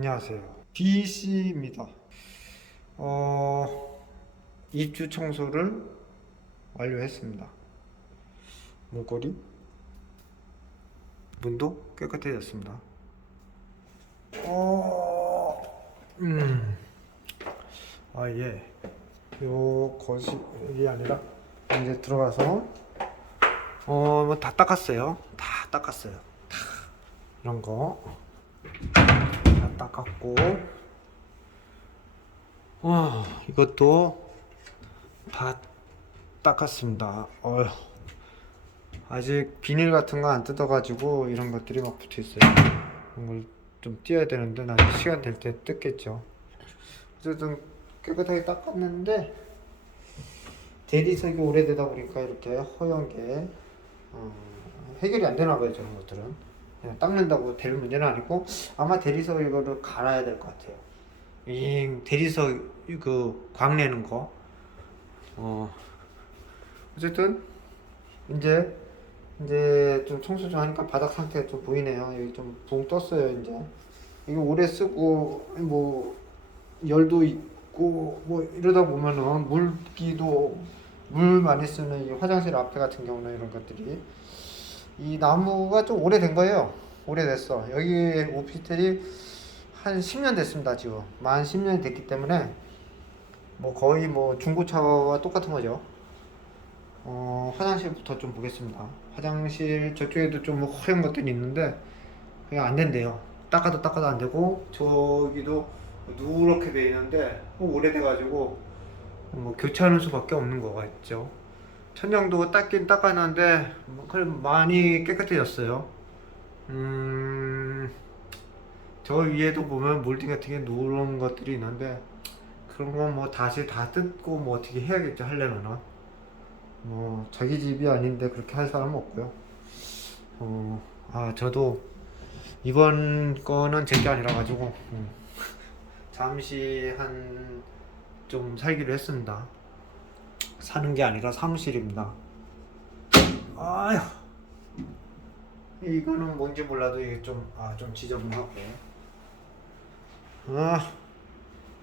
안녕하세요. BC입니다. 어, 입주 청소를 완료했습니다. 문고리, 문도 깨끗해졌습니다. 어, 음, 아 예, 요 거실이 아니라 이제 들어가서 어, 뭐 다 닦았어요. 다 닦았어요. 다 이런 거. 다 닦았고. 와 이것도 다 닦았습니다. 어휴. 아직 비닐 같은 거 안 뜯어가지고 이런 것들이 막 붙어있어요. 이런 걸 좀 띄어야 되는데 나중에 시간 될 때 뜯겠죠. 어쨌든 깨끗하게 닦았는데 대리석이 오래되다 보니까 이렇게 허연 게 어, 해결이 안 되나 봐요 저런 것들은 닦는다고 될 문제는 아니고 아마 대리석 이거를 갈아야 될 것 같아요. 이 대리석 그 광내는 거. 어 어쨌든 이제 이제 좀 청소 좀 하니까 바닥 상태가 좀 보이네요. 여기 좀 붕 떴어요 이제. 이거 오래 쓰고 뭐 열도 있고 뭐 이러다 보면은 물기도 물 많이 쓰는 이 화장실 앞에 같은 경우는 이런 것들이 이 나무가 좀 오래된 거예요. 오래됐어. 여기 오피스텔이 한 10년 됐습니다, 지금. 만 10년이 됐기 때문에 뭐 거의 뭐 중고차와 똑같은 거죠. 어, 화장실부터 좀 보겠습니다. 화장실 저쪽에도 좀 허연 것들이 있는데 그냥 안 된대요. 닦아도 닦아도 안 되고 저기도 누렇게 돼 있는데 어, 오래돼가지고 뭐 교체하는 수밖에 없는 거 같죠. 천장도 닦긴 닦았는데 뭐 그래 많이 깨끗해졌어요. 음, 저 위에도 보면 몰딩 같은 게 누런 것들이 있는데 그런 거뭐 다시 다 뜯고 뭐 어떻게 해야겠죠 하려면은 뭐 자기 집이 아닌데 그렇게 할 사람은 없고요. 어, 아 저도 이번 거는 제 게 아니라 가지고 음, 잠시 한 좀 살기로 했습니다. 사는 게 아니라 사무실입니다. 아휴. 이거는 뭔지 몰라도 이게 좀, 아, 좀 지저분하고. 아,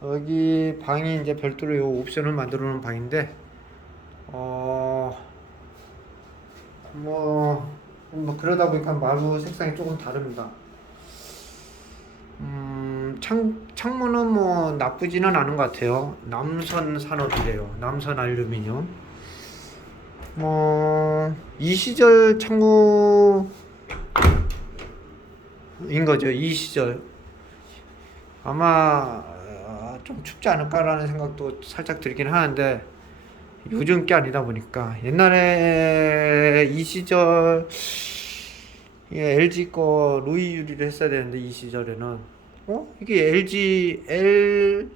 여기 방이 이제 별도로 요 옵션을 만들어 놓은 방인데, 어, 뭐, 뭐, 그러다 보니까 마루 색상이 조금 다릅니다. 음, 창, 창문은 뭐 나쁘지는 않은 것 같아요. 남선 산업이래요. 남선 알루미늄. 뭐, 이 시절 창문, 인 거죠. 이 시절. 아마 어, 좀 춥지 않을까라는 생각도 살짝 들긴 하는데 요즘 게 아니다 보니까 옛날에 이 시절 예, LG 거 로이 유리를 했어야 되는데 이 시절에는 어? 이게 LG L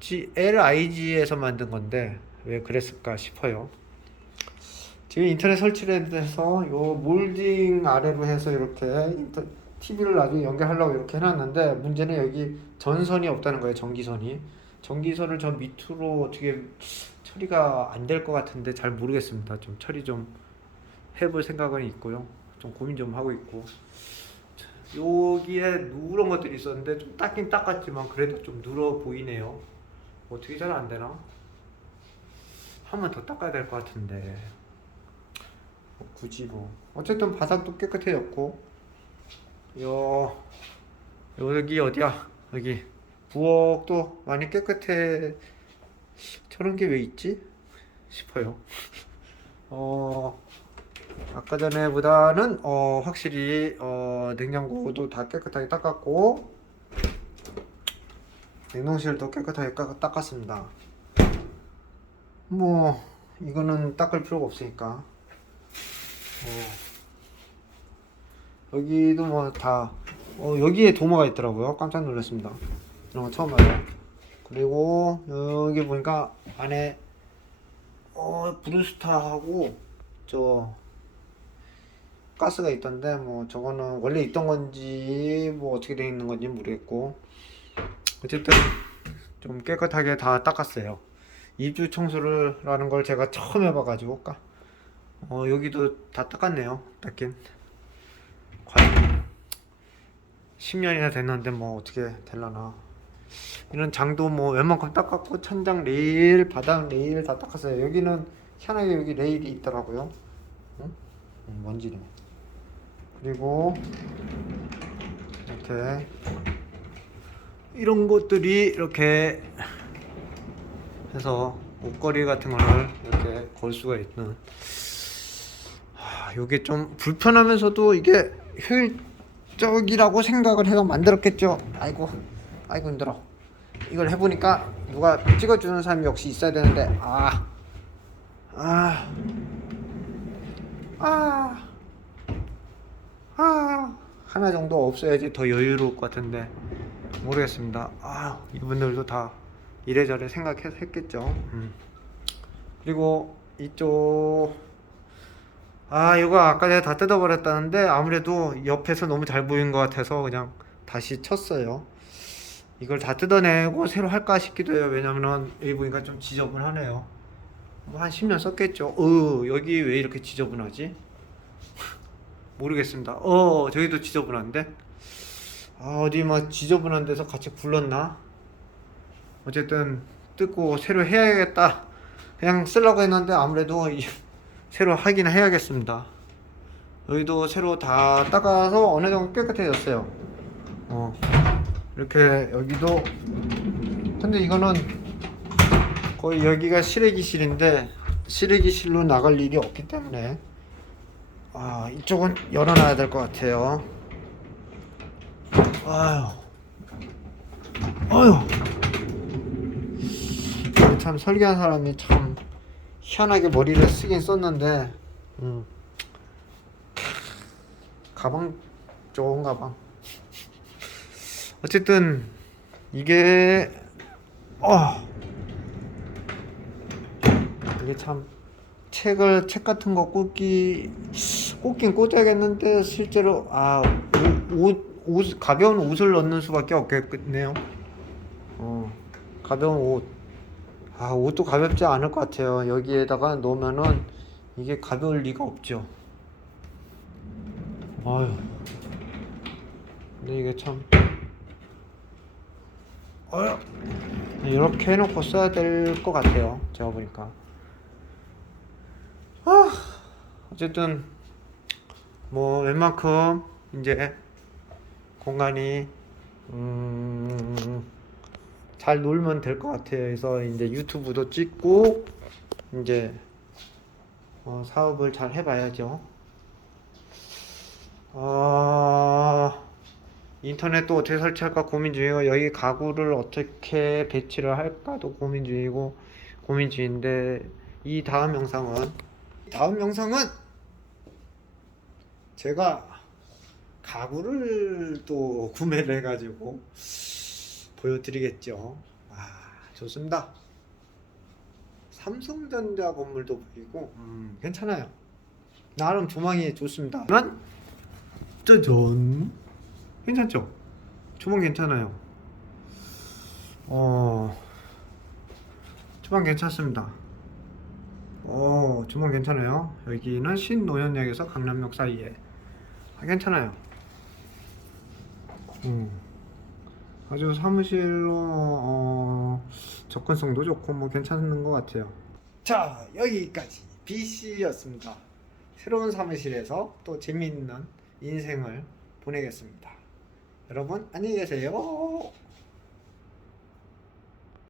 G LIG에서 만든 건데 왜 그랬을까 싶어요. 지금 인터넷 설치를 해서 요 몰딩 아래로 해서 이렇게 인터, TV를 나중에 연결하려고 이렇게 해놨는데 문제는 여기 전선이 없다는 거예요 전기선이. 전기선을 저 밑으로 어떻게 처리가 안 될 것 같은데 잘 모르겠습니다. 좀 처리 좀 해볼 생각은 있고요. 좀 고민 좀 하고 있고 여기에 누런 것들이 있었는데 좀 닦긴 닦았지만 그래도 좀 누러 보이네요. 어떻게 잘 안 되나? 한 번 더 닦아야 될 것 같은데. 뭐 굳이 뭐. 어쨌든 바닥도 깨끗해졌고. 요 여기 어디야? 여기. 부엌도 많이 깨끗해. 저런 게 왜 있지? 싶어요. 어 아까 전에보다는 어 확실히 어 냉장고도 다 깨끗하게 닦았고 냉동실도 깨끗하게 깎- 닦았습니다 뭐 이거는 닦을 필요가 없으니까 어. 여기도 뭐다 어, 여기에 도마가 있더라고요. 깜짝 놀랐습니다. 이런 거 처음 봐요. 그리고 여기 보니까 안에 어 브루스타하고 저 가스가 있던데 뭐 저거는 원래 있던 건지 뭐 어떻게 돼 있는 건지 모르겠고 어쨌든 좀 깨끗하게 다 닦았어요. 입주 청소를 라는 걸 제가 처음 해봐가지고 까- 어 여기도 다 닦았네요. 닦긴. 과연 10년이나 됐는데 뭐 어떻게 될라나 이런 장도 뭐 웬만큼 닦았고 천장 레일 바닥 레일 다 닦았어요 여기는 희한하게 여기 레일이 있더라고요 응? 음, 먼지네 그리고 이렇게 이런 것들이 이렇게 해서 옷걸이 같은 거를 이렇게 걸 수가 있는. 하, 이게 좀 불편하면서도 이게 효율적이라고 생각을 해서 만들었겠죠. 아이고 아이고 힘들어. 이걸 해보니까 누가 찍어주는 사람이 역시 있어야 되는데 아 아, 아, 아, 하나 정도 없어야지 더 여유로울 것 같은데 모르겠습니다. 아, 이분들도 다 이래저래 생각해서 했겠죠. 음. 그리고 이쪽 아, 이거 아까 제가 다 뜯어버렸다는데 아무래도 옆에서 너무 잘 보인 것 같아서 그냥 다시 쳤어요. 이걸 다 뜯어내고 새로 할까 싶기도 해요. 왜냐면은 여기 보니까 좀 지저분하네요. 뭐한 10년 썼겠죠. 어, 여기 왜 이렇게 지저분하지? 모르겠습니다. 어, 저기도 지저분한데? 아, 어디 막 지저분한 데서 같이 굴렀나? 어쨌든 뜯고 새로 해야겠다. 그냥 쓰려고 했는데 아무래도 이- 새로 하긴 해야겠습니다. 여기도 새로 다 닦아서 어느 정도 깨끗해졌어요. 어, 이렇게 여기도 근데 이거는 거의 여기가 실외기실인데 실외기실로 나갈 일이 없기 때문에 아 이쪽은 열어놔야 될 것 같아요. 아유, 아유, 참 설계한 사람이 참 희한하게 머리를 쓰긴 썼는데, 음. 가방 좋은 가방. 어쨌든 이게 어 이게 참 책을 책 같은 거 꽂기 꽂긴 꽂아야겠는데 실제로 아옷 옷 가벼운 옷을 넣는 수밖에 없겠네요. 어 가벼운 옷. 아 옷도 가볍지 않을 것 같아요. 여기에다가 놓으면은 이게 가벼울 리가 없죠. 아유. 근데 이게 참 어휴. 이렇게 해놓고 써야 될 것 같아요. 제가 보니까. 아, 어쨌든 뭐 웬만큼 이제 공간이 음, 잘 놀면 될 것 같아요. 그래서 이제 유튜브도 찍고 이제 어, 사업을 잘 해봐야죠. 아. 인터넷도 어떻게 설치할까 고민 중이고 여기 가구를 어떻게 배치를 할까도 고민 중이고 고민 중인데 이 다음 영상은 다음 영상은 제가 가구를 또 구매를 해가지고 보여드리겠죠. 아 좋습니다. 삼성전자 건물도 보이고 음, 괜찮아요. 나름 조망이 좋습니다. 만 짜잔. 괜찮죠? 주방 괜찮아요. 어, 주방 괜찮습니다. 어, 주방 괜찮아요. 여기는 신노현역에서 강남역 사이에. 아, 괜찮아요. 음, 아주 사무실로, 어, 접근성도 좋고, 뭐 괜찮은 것 같아요. 자, 여기까지 BC였습니다. 새로운 사무실에서 또 재미있는 인생을 보내겠습니다. 여러분 안녕히 계세요.